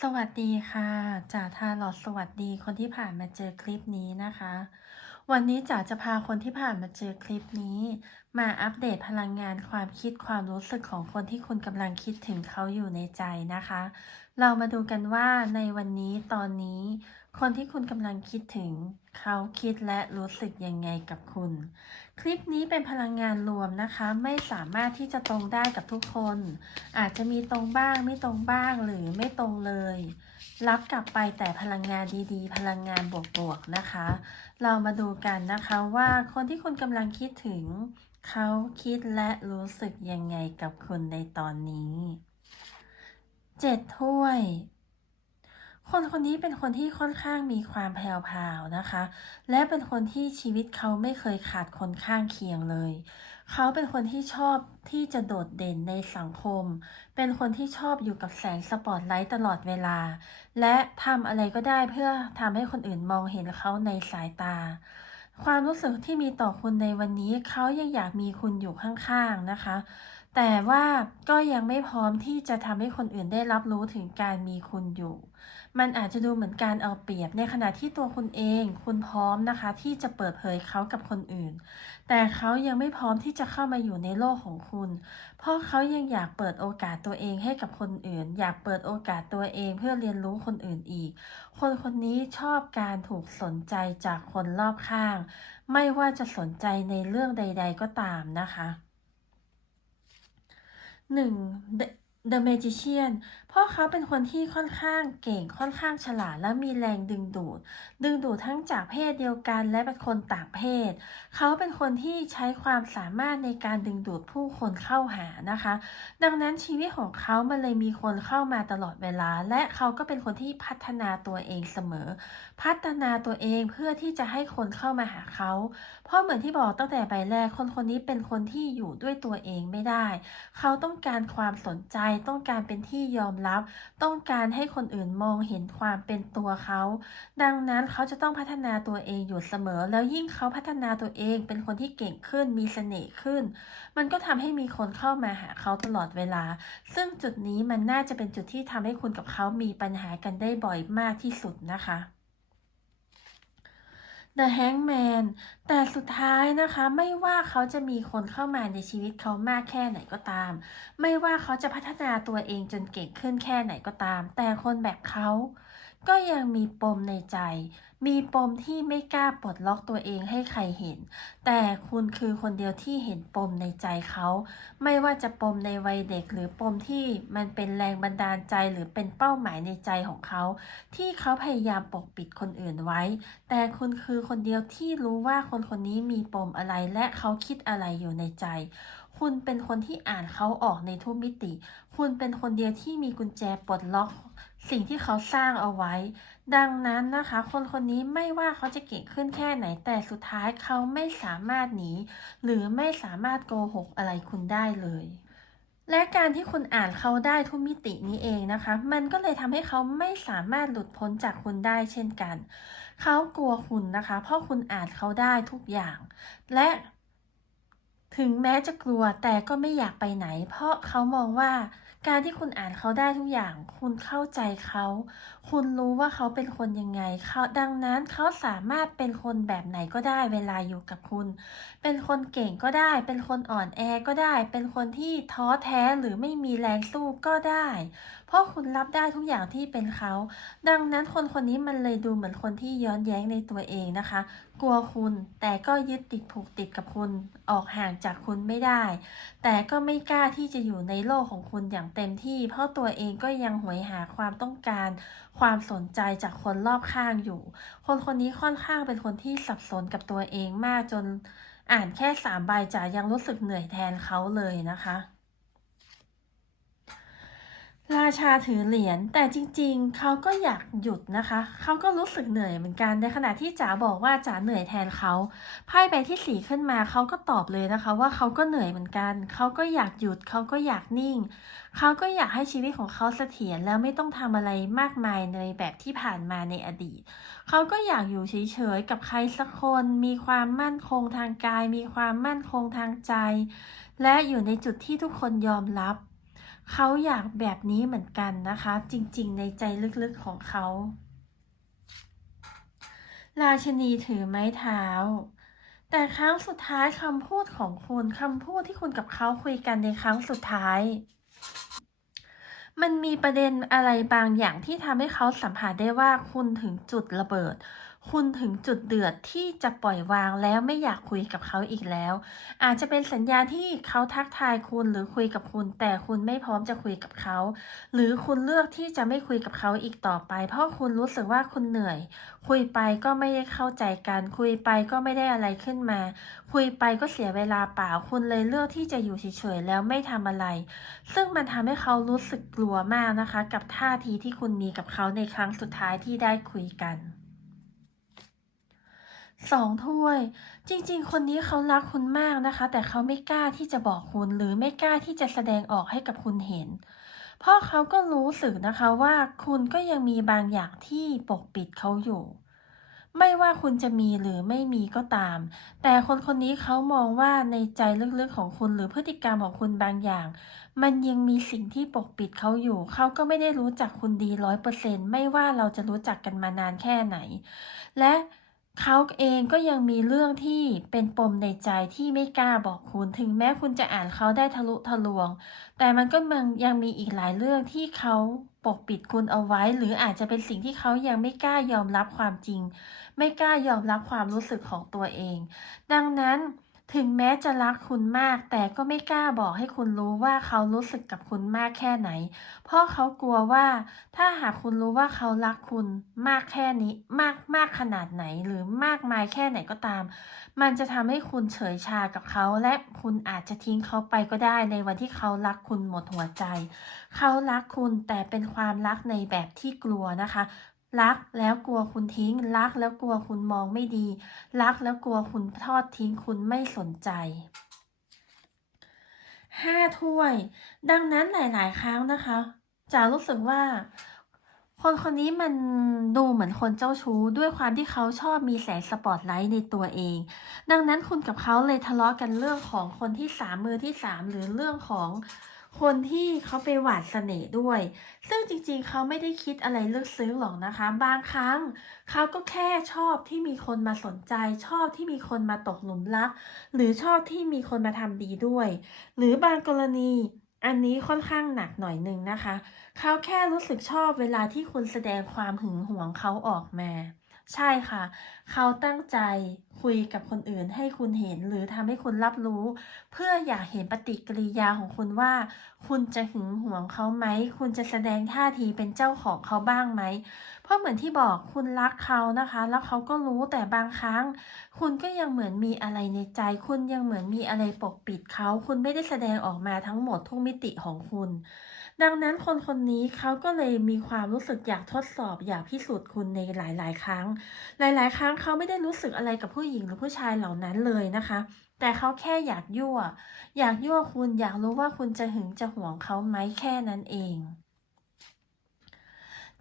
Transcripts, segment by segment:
สวัสดีค่ะจ๋าทาหลอดสวัสดีคนที่ผ่านมาเจอคลิปนี้นะคะ วันนี้จ๋าจะพาคนที่ผ่านมาเจอคลิปนี้ มาอัปเดตพลังงานความคิดความรู้สึกของคนที่คุณกำลังคิดถึงเขาอยู่ในใจนะคะ เรามาดูกันว่าในวันนี้ตอนนี้ คนที่คุณกำลังคิดถึง เขาคิดและรู้สึกยังไงกับคุณ คลิปนี้เป็นพลังงานรวมนะคะ ไม่สามารถที่จะตรงได้กับทุกคน อาจจะมีตรงบ้างไม่ตรงบ้างหรือไม่ตรงเลย รับกลับไปแต่พลังงานดีๆ พลังงานบวกๆนะคะ เรามาดูกันนะคะว่าคนที่คุณกำลังคิดถึง เขาคิดและรู้สึกยังไงกับคุณในตอนนี้เจ็ดถ้วย คนคนนี้เป็นคนที่ค่อนข้างมีความแผ่วๆนะคะ และเป็นคนที่ชีวิตเขาไม่เคยขาดคนข้างเคียงเลย เขาเป็นคนที่ชอบที่จะโดดเด่นในสังคม เป็นคนที่ชอบอยู่กับแสงสปอตไลท์ตลอดเวลา และทำอะไรก็ได้เพื่อทำให้คนอื่นมองเห็นเขาในสายตา ความรู้สึกที่มีต่อคุณในวันนี้ เขายังอยากมีคุณอยู่ข้างๆนะคะแต่ว่าก็ยังไม่พร้อมที่จะทำให้คนอื่นได้รับรู้ถึงการมีคุณอยู่ มันอาจจะดูเหมือนการเอาเปรียบในขณะที่ตัวคุณเอง คุณพร้อมนะคะที่จะเปิดเผยเขากับคนอื่น แต่เขายังไม่พร้อมที่จะเข้ามาอยู่ในโลกของคุณ เพราะเขายังอยากเปิดโอกาสตัวเองให้กับคนอื่น อยากเปิดโอกาสตัวเองเพื่อเรียนรู้คนอื่นอีก คนคนนี้ชอบการถูกสนใจจากคนรอบข้าง ไม่ว่าจะสนใจในเรื่องใด ๆ ก็ตามนะคะหนึ่ง The Magician พราะเขาเป็นคนที่ค่อนข้างเก่งค่อนข้างฉลาดและมีแรงดึงดูด ดึงดูดทั้งจากเพศเดียวกันและเป็นคนต่างเพศ เขาเป็นคนที่ใช้ความสามารถในการดึงดูดผู้คนเข้าหานะคะ ดังนั้นชีวิตของเขามันเลยมีคนเข้ามาตลอดเวลา และเขาก็เป็นคนที่พัฒนาตัวเองเสมอ พัฒนาตัวเองเพื่อที่จะให้คนเข้ามาหาเขา เพราะเหมือนที่บอกตั้งแต่ใบแรกคนคนนี้เป็นคนที่อยู่ด้วยตัวเองไม่ได้ เขาต้องการความสนใจต้องการเป็นที่ยอมลับ ต้องการให้คนอื่นมองเห็นความเป็นตัวเขา ดังนั้นเขาจะต้องพัฒนาตัวเองอยู่เสมอ แล้วยิ่งเขาพัฒนาตัวเองเป็นคนที่เก่งขึ้นมีเสน่ห์ขึ้น มันก็ทำให้มีคนเข้ามาหาเขาตลอดเวลา ซึ่งจุดนี้มันน่าจะเป็นจุดที่ทำให้คุณกับเขามีปัญหากันได้บ่อยมากที่สุดนะคะ The Hangman แต่สุดท้ายนะคะไม่ว่าเขาจะมีคนเข้ามาในชีวิตเขามากแค่ไหนก็ตาม ไม่ว่าเขาจะพัฒนาตัวเองจนเก่งขึ้นแค่ไหนก็ตาม แต่คนแบบเขา ก็ยังมีปมในใจ มีปมที่ไม่กล้าปลดล็อกตัวเองให้ใครเห็น แต่คุณคือคนเดียวที่เห็นปมในใจเขา ไม่ว่าจะปมในวัยเด็กหรือปมที่มันเป็นแรงบันดาลใจหรือเป็นเป้าหมายในใจของเขา ที่เขาพยายามปกปิดคนอื่นไว้ แต่คุณคือคนเดียวที่รู้ว่าคนคนนี้มีปมอะไรและเขาคิดอะไรอยู่ในใจคุณเป็นคนที่อ่านเขาออกในทุกมิติ คุณเป็นคนเดียวที่มีกุญแจปลดล็อก สิ่งที่เขาสร้างเอาไว้ ดังนั้นนะคะ คนคนนี้ไม่ว่าเขาจะเก่งขึ้นแค่ไหนแต่สุดท้ายเขาไม่สามารถหนีหรือไม่สามารถโกหกอะไรคุณได้เลยและการที่คุณอ่านเขาได้ทุกมิตินี้เองนะคะ มันก็เลยทำให้เขาไม่สามารถหลุดพ้นจากคุณได้เช่นกัน เขากลัวคุณนะคะ เพราะคุณอ่านเขาได้ทุกอย่าง และถึงแม้จะกลัวแต่ก็ไม่อยากไปไหน เพราะเขามองว่า การที่คุณอ่านเขาได้ทุกอย่าง คุณเข้าใจเขา คุณรู้ว่าเขาเป็นคนยังไงเขาดังนั้นเขาสามารถเป็นคนแบบไหนก็ได้เวลาอยู่กับคุณ เป็นคนเก่งก็ได้ เป็นคนอ่อนแอก็ได้ เป็นคนที่ท้อแท้หรือไม่มีแรงสู้ก็ได้เพราะคุณรับได้ทุกอย่างที่เป็นเขา ดังนั้นคนคนนี้มันเลยดูเหมือนคนที่ย้อนแย้งในตัวเองนะคะ กลัวคุณแต่ก็ยึดติดผูกติดกับคุณออกห่างจากคุณไม่ได้ แต่ก็ไม่กล้าที่จะอยู่ในโลกของคุณอย่างเต็มที่ เพราะตัวเองก็ยังหวยหาความต้องการ ความสนใจจากคนรอบข้างอยู่ คนคนนี้ค่อนข้างเป็นคนที่สับสนกับตัวเองมากจนอ่านแค่สามใบจ๋ายังรู้สึกเหนื่อยแทนเขาเลยนะคะ ราชาถือเหรียญแต่จริงๆ เขาก็อยากหยุดนะคะ เขาก็รู้สึกเหนื่อยเหมือนกันในขณะที่จ๋าบอกว่าจ๋าเหนื่อยแทนเขาไพ่ใบที่สี่ขึ้นมาเขาก็ตอบเลยนะคะ ว่าเขาก็เหนื่อยเหมือนกัน เขาก็อยากหยุดเขาก็อยากนิ่ง เขาก็อยากให้ชีวิตของเขาเสถียรแล้วไม่ต้องทำอะไรมากมายในแบบที่ผ่านมาในอดีต เขาก็อยากอยู่เฉยๆกับใครสักคน มีความมั่นคงทางกาย มีความมั่นคงทางใจ และอยู่ในจุดที่ทุกคนยอมรับ เขาอยากแบบนี้เหมือนกันนะคะ จริงๆ ในใจลึกๆของเขา ราชนีถือไม้เท้า แต่ครั้งสุดท้ายคำพูดของคุณคำพูดที่คุณกับเขาคุยกันในครั้งสุดท้าย มันมีประเด็นอะไรบางอย่างที่ทำให้เขาสัมผัสได้ว่าคุณถึงจุดระเบิด คุณถึงจุดเดือดที่จะปล่อยวางแล้วไม่อยากคุยกับเขาอีกแล้ว อาจจะเป็นสัญญาณที่เขาทักทายคุณหรือคุยกับคุณ แต่คุณไม่พร้อมจะคุยกับเขา หรือคุณเลือกที่จะไม่คุยกับเขาอีกต่อไป เพราะคุณรู้สึกว่าคุณเหนื่อย คุยไปก็ไม่ได้เข้าใจกันคุยไปก็ไม่ได้อะไรขึ้นมา คุยไปก็เสียเวลาเปล่าคุณเลยเลือกที่จะอยู่เฉยๆแล้วไม่ทำอะไร ซึ่งมันทำให้เขารู้สึกกลัวมากนะคะ กับท่าทีที่คุณมีกับเขาในครั้งสุดท้ายที่ได้คุยกัน สองถ้วย จริงๆ คนนี้เขารักคุณมากนะคะ แต่เขาไม่กล้าที่จะบอกคุณหรือไม่กล้าที่จะแสดงออกให้กับคุณเห็น เพราะเขาก็รู้สึกนะคะว่าคุณก็ยังมีบางอย่างที่ปกปิดเขาอยู่ ไม่ว่าคุณจะมีหรือไม่มีก็ตาม แต่คนคนนี้เขามองว่าในใจลึกๆของคุณหรือพฤติกรรมของคุณบางอย่าง มันยังมีสิ่งที่ปกปิดเขาอยู่ เขาก็ไม่ได้รู้จักคุณดีร้อยเปอร์เซ็นต์ไม่ว่าเราจะรู้จักกันมานานแค่ไหน และ เขาเองก็ยังมีเรื่องที่เป็นปมในใจที่ไม่กล้าบอกคุณ ถึงแม้คุณจะอ่านเขาได้ทะลุทะลวง แต่มันก็มันยังมีอีกหลายเรื่องที่เขาปกปิดคุณเอาไว้ หรืออาจจะเป็นสิ่งที่เขายังไม่กล้ายอมรับความจริง ไม่กล้ายอมรับความรู้สึกของตัวเอง ดังนั้น จะรักคุณมาก แต่ก็ไม่กล้าบอกให้คุณรู้ว่าเขารู้สึกกับคุณมากแค่ไหน เพราะเขากลัวว่า ถ้าหากคุณรู้ว่าเขารักคุณมากแค่นี้มากมากขนาดไหนหรือมากมายแค่ไหนก็ตาม มันจะทำให้คุณเฉยชากับเขาและคุณอาจจะทิ้งเขาไปก็ได้ในวันที่เขารักคุณหมดหัวใจ เขารักคุณแต่เป็นความรักในแบบที่กลัวนะคะ รักแล้วกลัวคุณทิ้ง รักแล้วกลัวคุณมองไม่ดี รักแล้วกลัวคุณทอดทิ้งคุณไม่สนใจห้าถ้วย ดังนั้นหลาย ๆ ครั้งนะคะจะรู้สึกว่า คนคนนี้มันดูเหมือนคนเจ้าชู้ ด้วยความที่เขาชอบมีแสงสปอตไลท์ในตัวเอง ดังนั้นคุณกับเขาเลยทะเลาะกันเรื่องของคนที่สามมือที่สามหรือเรื่องของ คนที่เขาไปหวานเสน่ห์ด้วย ซึ่งจริงๆ เขาไม่ได้คิดอะไรลึกซึ้งหรอกนะคะ บางครั้ง เขาก็แค่ชอบที่มีคนมาสนใจ ชอบที่มีคนมาตกหลุมรัก หรือชอบที่มีคนมาทำดีด้วย หรือบางกรณีอันนี้ค่อนข้างหนักหน่อยหนึ่งนะคะ เขาแค่รู้สึกชอบเวลาที่คุณแสดงความหึงหวงเขาออกมา ใช่ค่ะ เขาตั้งใจคุยกับคนอื่นให้คุณเห็นหรือทำให้คุณรับรู้ เพื่ออยากเห็นปฏิกิริยาของคุณว่า คุณจะหึงหวงเขาไหม คุณจะแสดงท่าทีเป็นเจ้าของเขาบ้างไหม เพราะเหมือนที่บอกคุณรักเขานะคะ แล้วเขาก็รู้แต่บางครั้ง คุณก็ยังเหมือนมีอะไรในใจ คุณยังเหมือนมีอะไรปกปิดเขา คุณไม่ได้แสดงออกมาทั้งหมดทุกมิติของคุณ ดังนั้นคนคนนี้เขาก็เลยมีความรู้สึกอยากทดสอบอยากพิสูจน์คุณในหลาย ๆ ครั้ง หลาย ๆ ครั้งเขาไม่ได้รู้สึกอะไรกับผู้หญิงหรือผู้ชายเหล่านั้นเลยนะคะ แต่เขาแค่อยากยั่ว อยากยั่วคุณอยากรู้ว่าคุณจะหึงจะหวงเขาไหมแค่นั้นเอง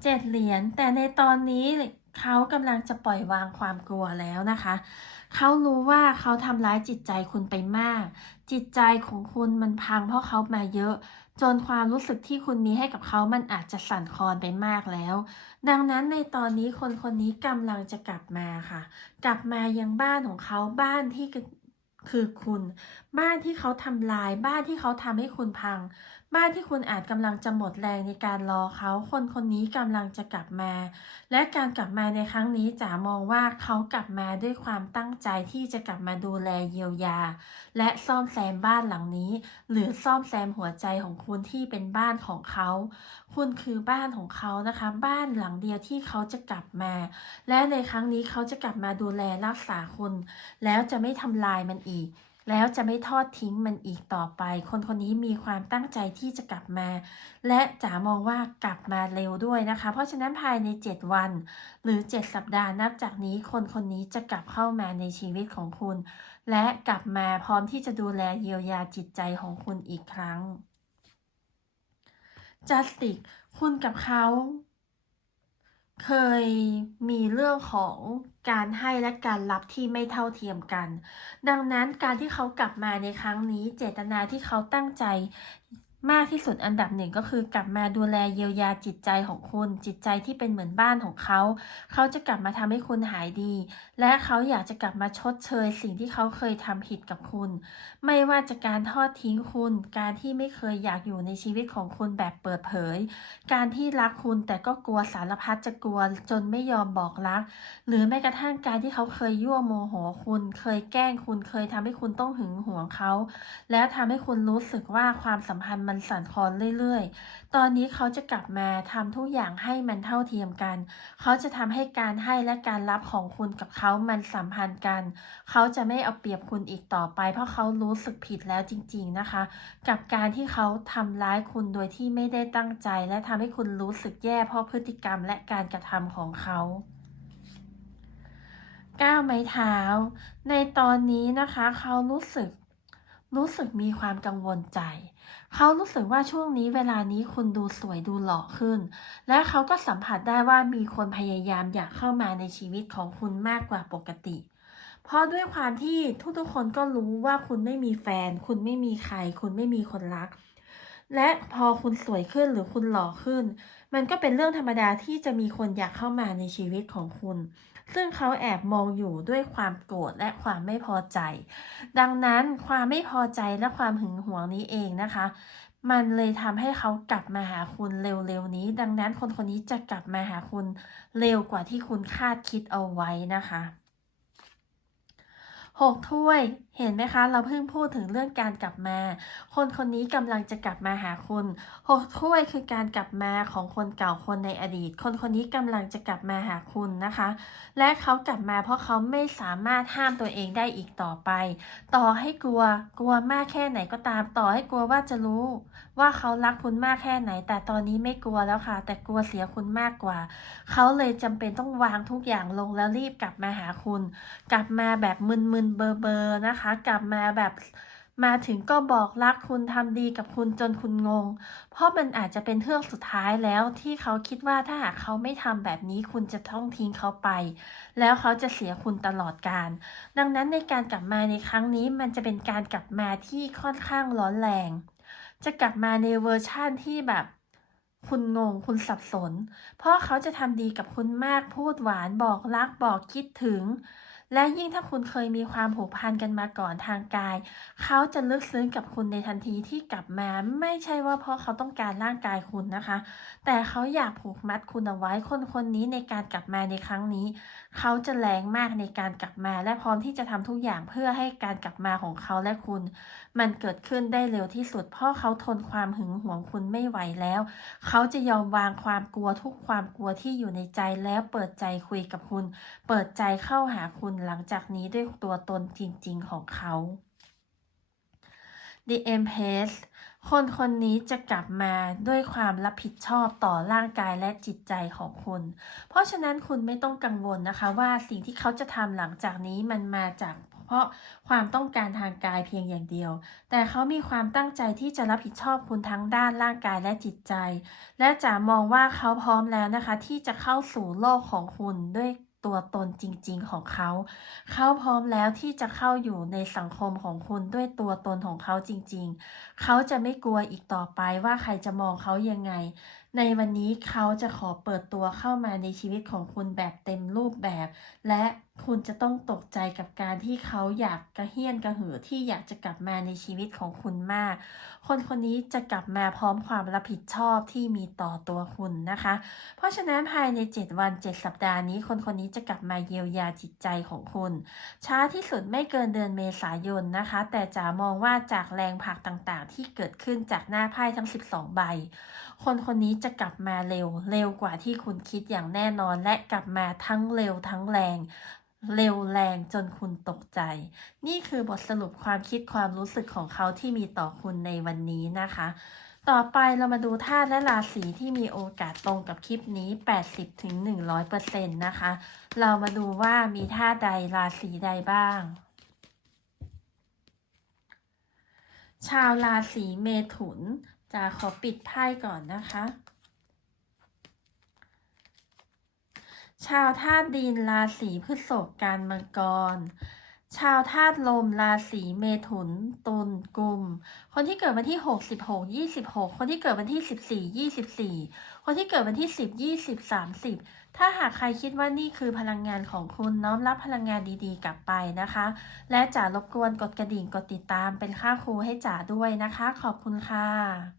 เจ็ดเหรียญแต่ในตอนนี้เขากำลังจะปล่อยวางความกลัวแล้วนะคะ เขารู้ว่าเขาทำร้ายจิตใจคุณไปมาก จิตใจของคุณมันพังเพราะเขามาเยอะ จนความรู้สึกที่คุณมีให้กับเขามันอาจจะสั่นคลอนไปมากแล้ว ดังนั้นในตอนนี้คนคนนี้กำลังจะกลับมาค่ะ กลับมายังบ้านของเขาบ้านที่คือคุณบ้านที่เขาทำลาย บ้านที่เขาทำให้คุณพัง บ้านที่คุณอาจกำลังจะหมดแรงในการรอเขา คนคนนี้กำลังจะกลับมา และการกลับมาในครั้งนี้จ๋ามองว่าเขากลับมาด้วยความตั้งใจที่จะกลับมาดูแลเยียวยา และซ่อมแซมบ้านหลังนี้ หรือซ่อมแซมหัวใจของคุณที่เป็นบ้านของเขา คุณคือบ้านของเขานะคะ บ้านหลังเดียวที่เขาจะกลับมา และในครั้งนี้เขาจะกลับมาดูแลรักษาคุณ แล้วจะไม่ทำลายมันอีก แล้วจะไม่ทอดทิ้งมันอีกต่อไป คนคนนี้มีความตั้งใจที่จะกลับมา และจ๋ามองว่ากลับมาเร็วด้วยนะคะ เพราะฉะนั้นภายใน 7 วัน หรือ 7 สัปดาห์นับจากนี้ คนคนนี้จะกลับเข้ามาในชีวิตของคุณ และกลับมาพร้อมที่จะดูแลเยียวยาจิตใจของคุณอีกครั้ง justice คุณกับเขา เคยมีเรื่องของ การให้และการรับที่ไม่เท่าเทียมกัน ดังนั้นการที่เขากลับมาในครั้งนี้ เจตนาที่เขาตั้งใจ มากที่สุดอันดับหนึ่งก็คือกลับมาดูแลเยียวยาจิตใจของคุณ จิตใจที่เป็นเหมือนบ้านของเขา เขาจะกลับมาทำให้คุณหายดี และเขาอยากจะกลับมาชดเชย สิ่งที่เขาเคยทำผิดกับคุณ ไม่ว่าจะการทอดทิ้งคุณ การที่ไม่เคยอยากอยู่ในชีวิตของคุณแบบเปิดเผย การที่รักคุณแต่ก็กลัวสารพัดจะกลัวจนไม่ยอมบอกรัก หรือแม้กระทั่งการที่เขาเคยยั่วโมโหคุณ เคยแกล้งคุณเคยทำให้คุณต้องหึงหวงเขา แล้วทำให้คุณรู้สึกว่าความสัมพันธ์มันสั่นคลอนเรื่อยๆ ตอนนี้เขาจะกลับมาทำทุกอย่างให้มันเท่าเทียมกัน เขาจะทำให้การให้และการรับของคุณกับเขามันสัมพันธ์กัน เขาจะไม่เอาเปรียบคุณอีกต่อไป เพราะเขารู้สึกผิดแล้วจริง ๆนะคะ กับการที่เขาทำร้ายคุณโดยที่ไม่ได้ตั้งใจ และทำให้คุณรู้สึกแย่เพราะพฤติกรรมและการกระทำของเขาก้าวไม้เท้า ในตอนนี้นะคะ เขารู้สึกรู้สึกมีความกังวลใจ เขารู้สึกว่าช่วงนี้เวลานี้คุณดูสวยดูหล่อขึ้น และเขาก็สัมผัสได้ว่ามีคนพยายามอยากเข้ามาในชีวิตของคุณมากกว่าปกติ เพราะด้วยความที่ทุกๆคนก็รู้ว่าคุณไม่มีแฟน คุณไม่มีใคร คุณไม่มีคนรัก และพอคุณสวยขึ้นหรือคุณหล่อขึ้น มันก็เป็นเรื่องธรรมดาที่จะมีคนอยากเข้ามาในชีวิตของคุณ ซึ่งเขาแอบมองอยู่ด้วยความโกรธและความไม่พอใจ ดังนั้นความไม่พอใจและความหึงหวงนี้เองนะคะ มันเลยทำให้เขากลับมาหาคุณเร็วๆนี้ ดังนั้นคนคนนี้จะกลับมาหาคุณเร็วกว่าที่คุณคาดคิดเอาไว้นะคะ หกถ้วย เห็นไหมคะ เราเพิ่งพูดถึงเรื่องการกลับมา คนคนนี้กำลังจะกลับมาหาคุณหกถ้วยคือการกลับมาของคนเก่าคนในอดีต คนคนนี้กำลังจะกลับมาหาคุณนะคะ และเขากลับมาเพราะเขาไม่สามารถห้ามตัวเองได้อีกต่อไป ต่อให้กลัว กลัวมากแค่ไหนก็ตาม ต่อให้กลัวว่าจะรู้ ว่าเขารักคุณมากแค่ไหน แต่ตอนนี้ไม่กลัวแล้วค่ะ แต่กลัวเสียคุณมากกว่า เขาเลยจำเป็นต้องวางทุกอย่างลงแล้วรีบกลับมาหาคุณ กลับมาแบบมึนๆเบอร์ๆนะคะกลับมาแบบมาถึงก็บอกรักคุณทำดีกับคุณจนคุณงง เพราะมันอาจจะเป็นเทือกสุดท้ายแล้วที่เขาคิดว่าถ้าหากเขาไม่ทำแบบนี้คุณจะต้องทิ้งเขาไป แล้วเขาจะเสียคุณตลอดกาลดังนั้นในการกลับมาในครั้งนี้มันจะเป็นการกลับมาที่ค่อนข้างร้อนแรง จะกลับมาในเวอร์ชั่นที่แบบคุณงงคุณสับสน เพราะเขาจะทำดีกับคุณมากพูดหวานบอกรักบอกคิดถึง และยิ่งถ้าคุณเคยมีความผูกพันกันมาก่อนทางกาย เขาจะลึกซึ้งกับคุณในทันทีที่กลับมาไม่ใช่ว่าเพราะเขาต้องการร่างกายคุณนะคะ แต่เขาอยากผูกมัดคุณเอาไว้คนคนนี้ในการกลับมาในครั้งนี้ เขาจะแรงมากในการกลับมา และพร้อมที่จะทำทุกอย่างเพื่อให้การกลับมาของเขาและคุณ มันเกิดขึ้นได้เร็วที่สุด เพราะเขาทนความหึงหวงคุณไม่ไหวแล้ว เขาจะยอมวางความกลัวทุกความกลัวที่อยู่ในใจแล้วเปิดใจคุยกับคุณ เปิดใจเข้าหาคุณหลังจากนี้ด้วยตัวตนจริง ๆ ของเขา The Empress คนคนนี้จะกลับมาด้วยความรับผิดชอบต่อร่างกายและจิตใจของคุณ เพราะฉะนั้นคุณไม่ต้องกังวลนะคะว่าสิ่งที่เขาจะทำหลังจากนี้มันมาจากเพราะความต้องการทางกายเพียงอย่างเดียว แต่เขามีความตั้งใจที่จะรับผิดชอบคุณทั้งด้านร่างกายและจิตใจ และจะมองว่าเขาพร้อมแล้วนะคะ ที่จะเข้าสู่โลกของคุณด้วย ตัวตนจริง ๆ ของเขา เขาพร้อมแล้วที่จะเข้าอยู่ในสังคมของคุณด้วยตัวตนของเขาจริง ๆ เขาจะไม่กลัวอีกต่อไปว่าใครจะมองเขายังไง ในวันนี้เขาจะขอเปิดตัวเข้ามาในชีวิตของคุณแบบเต็มรูปแบบ และ คุณจะต้องตกใจกับการที่เขาอยากกระเฮี้ยนกระหือที่อยากจะกลับมาในชีวิตของคุณมาก คนคนนี้จะกลับมาพร้อมความรับผิดชอบที่มีต่อตัวคุณนะคะ เพราะฉะนั้นภายใน 7 วัน 7 สัปดาห์นี้ คนคนนี้จะกลับมาเยียวยาจิตใจของคุณ ช้าที่สุดไม่เกินเดือนเมษายนนะคะ แต่จ๋ามองว่าจากแรงผลักต่างๆ ที่เกิดขึ้นจากหน้าไพ่ทั้ง 12 ใบ คนคนนี้จะกลับมาเร็ว เร็วกว่าที่คุณคิดอย่างแน่นอนและกลับมาทั้งเร็วทั้งแรง เร็วแรงจนคุณตกใจ นี่คือบทสรุปความคิดความรู้สึกของเขาที่มีต่อคุณในวันนี้นะคะ ต่อไปเรามาดูธาตุและราศีที่มีโอกาสตรงกับคลิปนี้ 80-100%นะคะ เรามาดูว่ามีธาตุใดราศีใดบ้าง ชาวราศีเมถุนจะขอปิดไพ่ก่อนนะคะ ชาวธาตุดินราศีพฤษภการมังกร ชาวธาตุลมราศีเมถุน ตุลกุม คนที่เกิดวันที่ 6 16 26 คนที่เกิดวันที่ 14 24 คนที่เกิดวันที่ 10 20 30 ถ้าหากใครคิดว่านี่คือพลังงานของคุณน้อมรับพลังงานดีๆ กลับไปนะคะ และจ๋ารบกวนกดกระดิ่งกดติดตามเป็นค่าครูให้จ๋าด้วยนะคะ ขอบคุณค่ะ